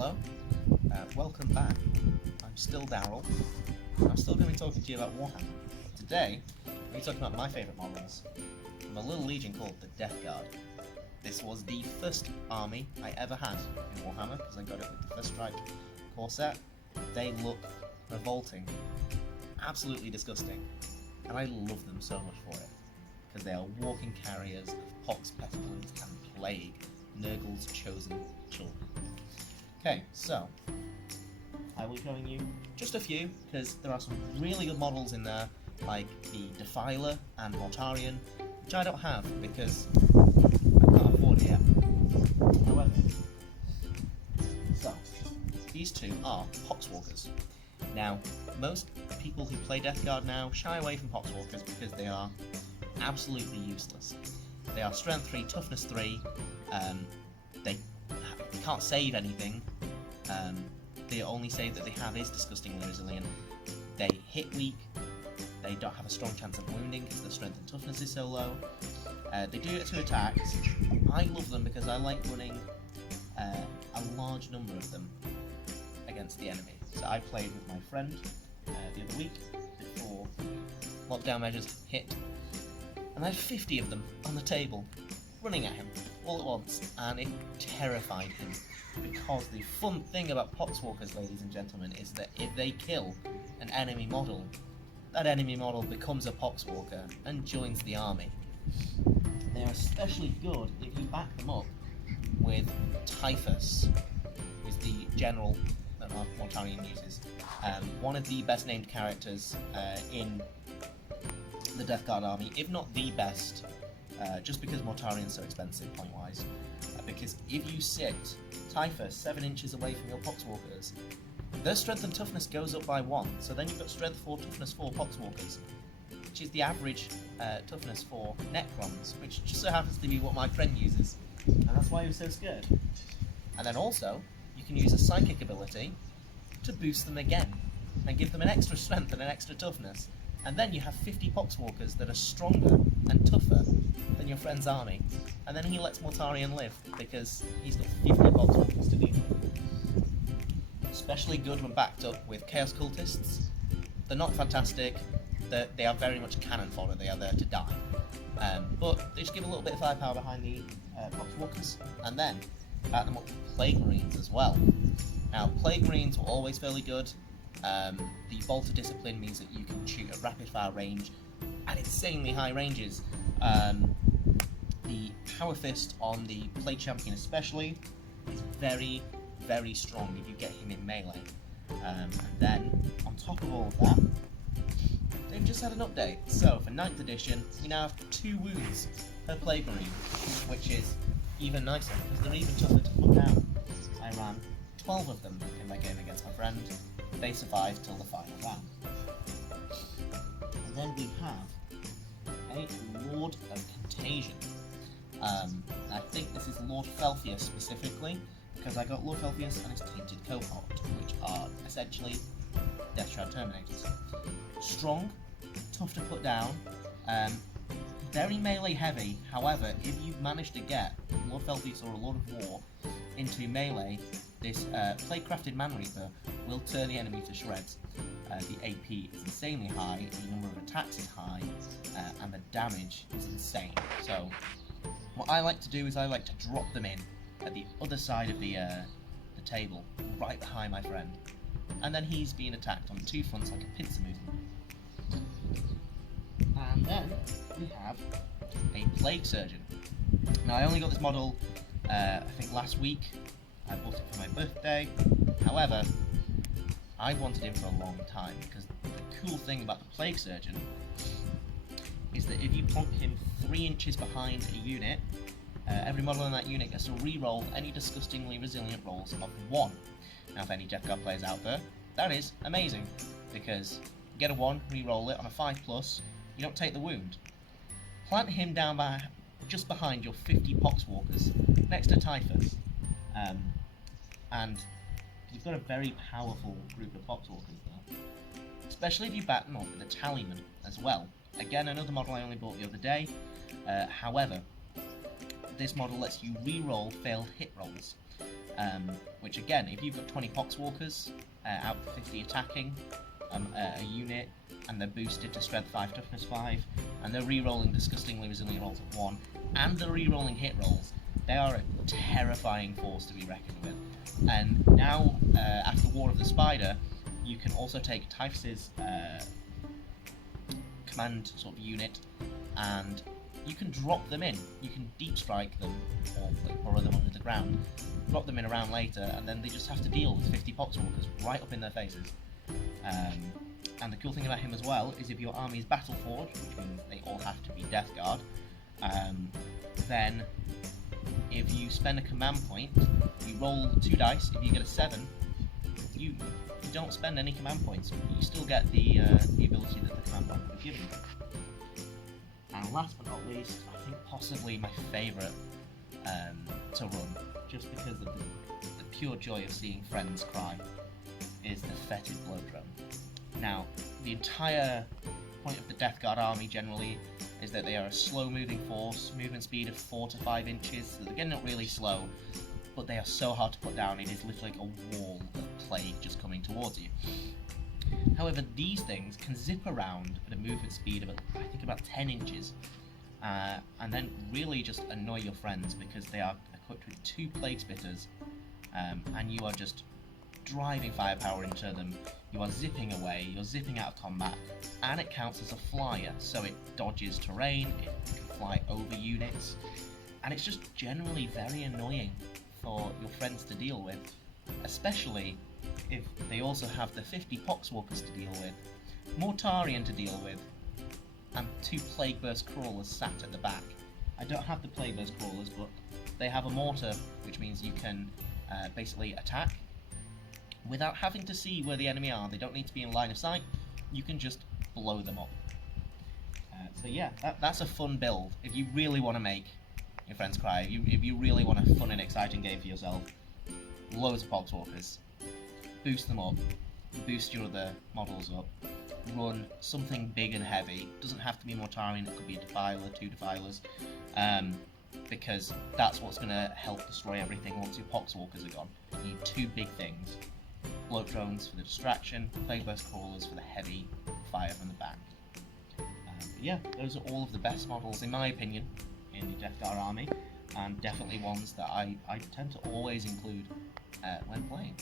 Hello, welcome back. I'm still Darrell. I'm still going to be talking to you about Warhammer. Today, I'm going to be talking about my favourite models from a little legion called the Death Guard. This was the first army I ever had in Warhammer, because I got it with the First Strike core set. They look revolting, absolutely disgusting, and I love them so much for it, because they are walking carriers of pox, pestilence, and plague, Nurgle's chosen children. Okay, so I will be showing you just a few, because there are some really good models in there, like the Defiler and Mortarion, which I don't have because I can't afford it yet. However, so these two are Poxwalkers. Now, most people who play Death Guard now shy away from Poxwalkers because they are absolutely useless. They are Strength 3, Toughness 3, they can't save anything. The only save that they have is disgustingly resilient. They hit weak. They don't have a strong chance of wounding because their strength and toughness is so low. They do get 2 attacks. I love them because I like running a large number of them against the enemy. So I played with my friend the other week before lockdown measures hit, and I had 50 of them on the table running at him all at once, and it terrified him. Because the fun thing about Poxwalkers, ladies and gentlemen, is that if they kill an enemy model, that enemy model becomes a Poxwalker and joins the army. They are especially good if you back them up with Typhus, who is the general that Mortarion uses. One of the best named characters in the Death Guard army, if not the best, just because Mortarion's so expensive point-wise. Because if you sit Typhus 7 inches away from your Poxwalkers, their strength and toughness goes up by 1, so then you've got strength 4, toughness 4 Poxwalkers, which is the average toughness for Necrons, which just so happens to be what my friend uses, and that's why he was so scared. And then also, you can use a psychic ability to boost them again, and give them an extra strength and an extra toughness, and then you have 50 Poxwalkers that are stronger and tougher than your friend's army, and then he lets Mortarion live, because he's got 50 Poxwalkers to deal with. Especially good when backed up with Chaos Cultists. They're not fantastic, they are very much cannon fodder, they are there to die. But they just give a little bit of firepower behind the Poxwalkers, and then back them up with Plague Marines as well. Now, Plague Marines were always fairly good. The Bolt of Discipline means that you can shoot at rapid fire range at insanely high ranges. The Power Fist on the Plague Champion especially is very, very strong if you get him in melee. And then, on top of all of that, they've just had an update. So, for 9th edition, we now have 2 wounds per Plague Marine, which is even nicer, because they're even tougher to put down. I ran 12 of them in my game against my friend. They survived till the final round. And then we have a Lord of Contagion. I think this is Lord Felthius specifically, because I got Lord Felthius and his Tainted Cohort, which are essentially Death Shroud Terminators. Strong, tough to put down, very melee heavy. However, if you manage to get Lord Felthius or a Lord of War into melee, this Plague-crafted Man Reaper will turn the enemy to shreds. The AP is insanely high, the number of attacks is high, and the damage is insane. So, what I like to do is I like to drop them in at the other side of the table, right behind my friend. And then he's being attacked on 2 fronts like a pincer movement. And then we have a Plague Surgeon. Now, I only got this model, I think last week. I bought it for my birthday. However, I've wanted him for a long time, because the cool thing about the Plague Surgeon is that if you plonk him 3 inches behind a unit, every model in that unit gets to re-roll any disgustingly resilient rolls of 1. Now, if any Death Guard players out there, that is amazing, because you get a 1, re-roll it on a 5+, you don't take the wound. Plant him down just behind your 50 Poxwalkers, next to Typhus. And you've got a very powerful group of Poxwalkers there. Especially if you back them up with a Tallyman as well. Again, another model I only bought the other day. However, this model lets you re-roll failed hit rolls. which again, if you've got 20 Poxwalkers out of 50 attacking a unit, and they're boosted to Strength 5, Toughness 5, and they're re-rolling disgustingly resilient rolls of 1, and they're re-rolling hit rolls, they are a terrifying force to be reckoned with. And now, after War of the Spider, you can also take Typhus's command sort of unit, and you can drop them in. You can deep strike them, or like burrow them under the ground, drop them in a round later, and then they just have to deal with 50 Poxwalkers right up in their faces. And the cool thing about him as well is if your army is battle forged, which means they all have to be Death Guard, then if you spend a command point, you roll 2 dice. If you get a 7, you don't spend any command points. You still get the ability that the command point would have given you. And last but not least, I think possibly my favourite to run, just because of the pure joy of seeing friends cry, is the Fetid Blow Drone. Now, the entire point of the Death Guard army generally is that they are a slow-moving force, movement speed of 4 to 5 inches, so they're getting up really slow, but they are so hard to put down, it is literally like a wall of plague just coming towards you. However, these things can zip around at a movement speed of, I think, about 10 inches, and then really just annoy your friends because they are equipped with 2 Plague Spitters, and you are just driving firepower into them. You are zipping away, you're zipping out of combat, and it counts as a flyer, so it dodges terrain, it can fly over units, and it's just generally very annoying for your friends to deal with, especially if they also have the 50 Poxwalkers to deal with, Mortarion to deal with, and 2 Plague Burst Crawlers sat at the back. I don't have the Plague Burst Crawlers, but they have a mortar, which means you can basically attack without having to see where the enemy are. They don't need to be in line of sight, you can just blow them up. So yeah, that's a fun build. If you really want to make your friends cry, if you really want a fun and exciting game for yourself, loads of Poxwalkers, boost them up, boost your other models up, run something big and heavy. Doesn't have to be Mortarion, it could be a Defiler, 2 Defilers, because that's what's going to help destroy everything once your Poxwalkers are gone. You need 2 big things. Bloat drones for the distraction, Plague Burst Crawlers for the heavy fire from the back. But yeah, those are all of the best models, in my opinion, in the Death Guard army, and definitely ones that I tend to always include when playing.